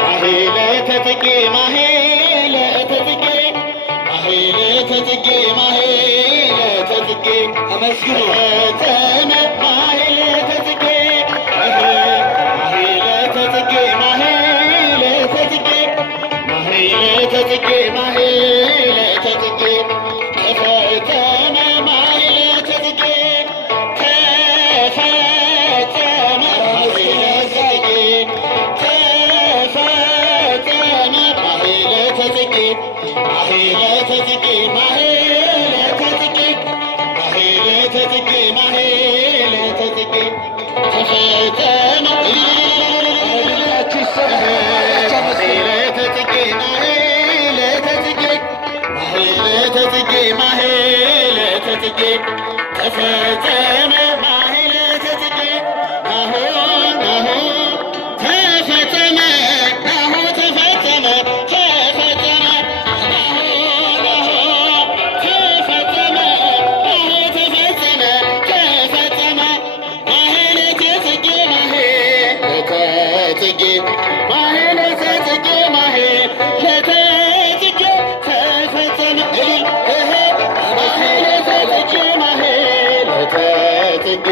ማህሌተ ጽጌ ማህሌተ ጽጌ ማህሌተ ጽጌ ማህሌተ ጽጌ አመስግኑ ተፈጸመ ማህሌተ ጽጌ ማህሌተ ጽጌ ማህሌተ ጽጌ ማህሌተ ጽጌ ማህሌተ ጽጌ ተፈጸመ ማህሌተ ጽጌ ተፈጸመ ማህሌተ ጽጌ ተፈጸመ ማህሌተ ጽጌ ማህሌተ ጽጌ ማህሌተ ጽጌ ማህሌተ ጽጌ ማህሌተ ጽጌ ተፈጸመ ማህሌተ ጽጌ ማህሌተ ጽጌ ማህሌተ ጽጌ ማህሌተ ጽጌ ተፈጸመ ማህሌተ ጽጌ ናሁ ናሁ ተፈጸመ ናሁ ተፈጸመ ተፈጸመ ናሁ ናሁ ተፈጸመ ናሁ ተፈጸመ ተፈጸመ ማህሌተ ጽጌ ማህሌተ ጽጌ ማህሌተ ጽጌ ማህሌተ ጽጌ ተፈጸመ ማህሌተ ጽጌ ማህሌተ ጽጌ